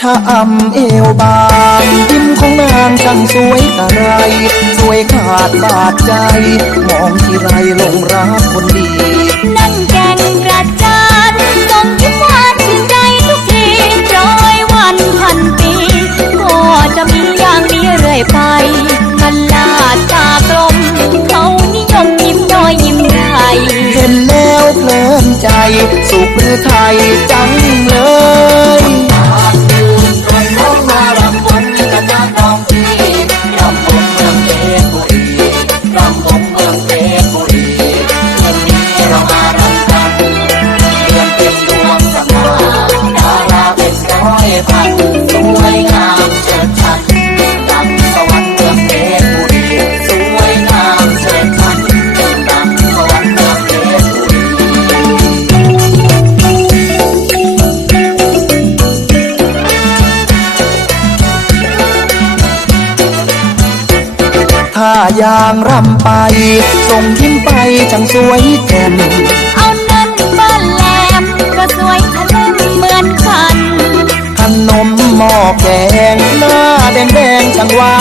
ชะอำเอวบางยิ้มของนางช่างสวยกะไร สวยขาดบาดใจ มองที่ไรลงรักคนดี สวยงามเชิดชันดังสวรรค์เมืองเพชรบุรีสวยงามเชิดชันดังสวรรค์เมืองเพชรบุรีถ้ายางรำไปส่งยิ้มไปจังสวยแจ่ม งแ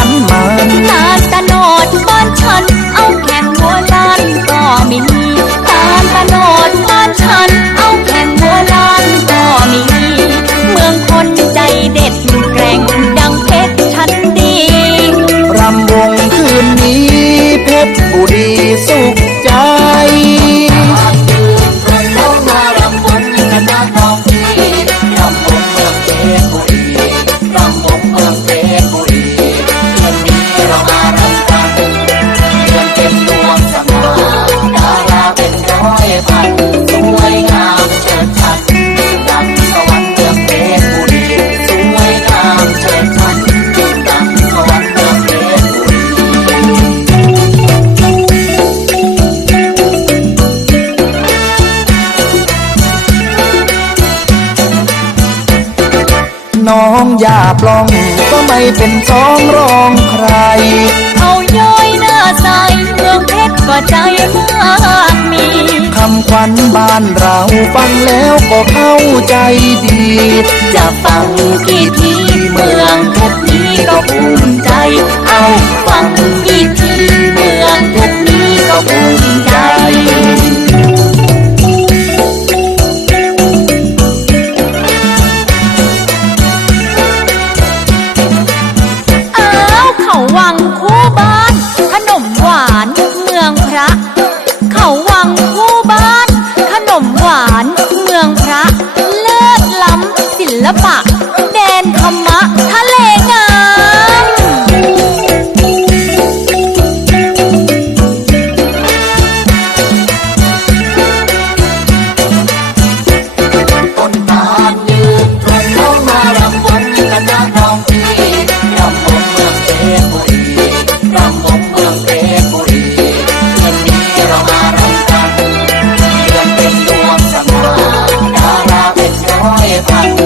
น้องอย่าปล้อง ก็ไม่เป็นสองรองใคร เอาย้อยหน้าใสเมืองเพชรก็ใจมากมีคำขวัญบ้านเราฟังแล้วก็เข้าใจดี จะฟังกี่ทีเมืองเพชรนี้ก็ภูมิใจ เอาฟังกี่ทีเมืองเพชรนี้ก็ภูมิานเมืองพระ เขาวังผู้บ้าน ขนมหวานเมืองพระ เลิศล้ำศิลปะ แดนธรรมะทะเลงามต้นตาลยืนตรงน้องมารำวนกันนะน้องพี่รำวงเมืองเชียบุรี Bye.